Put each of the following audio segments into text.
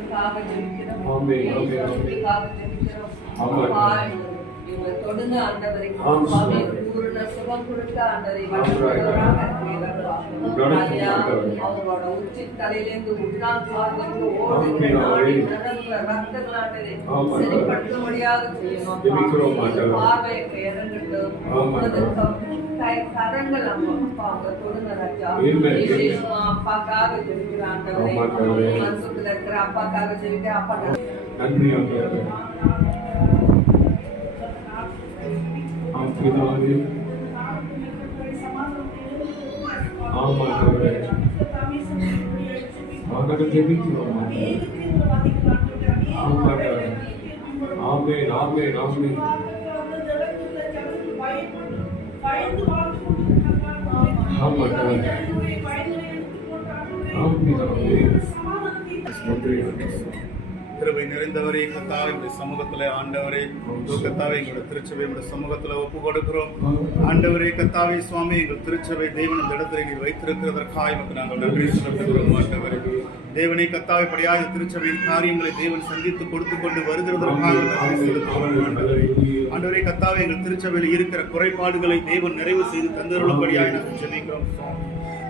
அவர்களுக்காக ஜெபிக்கிறோம். ஆமென், ஆமென். அவர்களுக்காக ஜெபிக்கிறோம். ஆமென். அப்பா, இவங்களை தொடுங்க ஆண்டவரை. ஆமென். சுவாமி, பூரண சுகம் கொடுக்க ஆண்டவரை ஆமென். வல்லவராக இருக்கிறீர்கள். ஐயா, ஆண்டவரே. அவங்களோட உச்சி தலையிலிருந்து உள்நாள் பார்வைக்கு ஆமென். ஓடுகிற நாடி நரம்புல ரத்தங்கள் ஆண்டவரை ஆமென். சரிப்படுத்தும்படியாக செய்யணும். ஜெபிக்கிறோம் ஆண்டவரே. பார்வைக்கு இறங்கட்டும். ஆமென். கரங்கள் அப்பா அவங்க தொடுங்க ராஜா. ஆமென். விசேஷமா அப்பாக்காக ஜெபிக்கிற ஆண்டவரை. ஆமென் ஆண்டவரே. மனசுக்குள்ள இருக்கிற அப்பாக்காக ஜெபிக்கிற அப்பா நன்றி ஆண்டவரே. ஆம் பிதாவே. ஆம் ஆண்டவரே. நாங்கள் ஜெபிக்கிறோம் ஆண்டவரே. ஆம் ஆண்டவரே. ஆமென், ஆமென், ஆமென். ஆம் ஆண்டவரே. ஆம் பிதாவே. நன்றி ஆண்டவரே. கிருபை நிறைந்தவரே கர்த்தாவே, உடைய சமூகத்துல ஆண்டவரே கர்த்தாவே எங்களுடைய திருச்சபை உடைய சமூகத்துல ஒப்பு கொடுக்கிறோம். ஆண்டவரே கர்த்தாவே சுவாமி, எங்கள் திருச்சபை தேவன் இந்த இடத்துல நீர் வைத்திருக்கிறதற்காக உமக்கு நாங்கள் நன்றி செலுத்துகிறோம். ஆண்டவரே தேவனை கர்த்தாவே படியாக திருச்சபையின் காரியங்களை தேவன் சந்தித்து கொடுத்து கொண்டு வருகிறதற்காக நன்றி செலுத்துகிறோம். ஆண்டவரே ஆண்டவரே கர்த்தாவே, எங்கள் திருச்சபையில் இருக்கிற குறைபாடுகளை தேவன் நிறைவு செய்து தந்தருளும்படியாக நாங்கள் ஜெபிக்கிறோம்.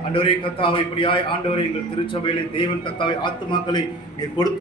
ஆண்டவரே கர்த்தாவே இப்படியாய் ஆண்டவரே எங்கள் திருச்சபையிலே தேவன் கர்த்தாவே ஆத்துமாக்களை நீர் கொடுத்து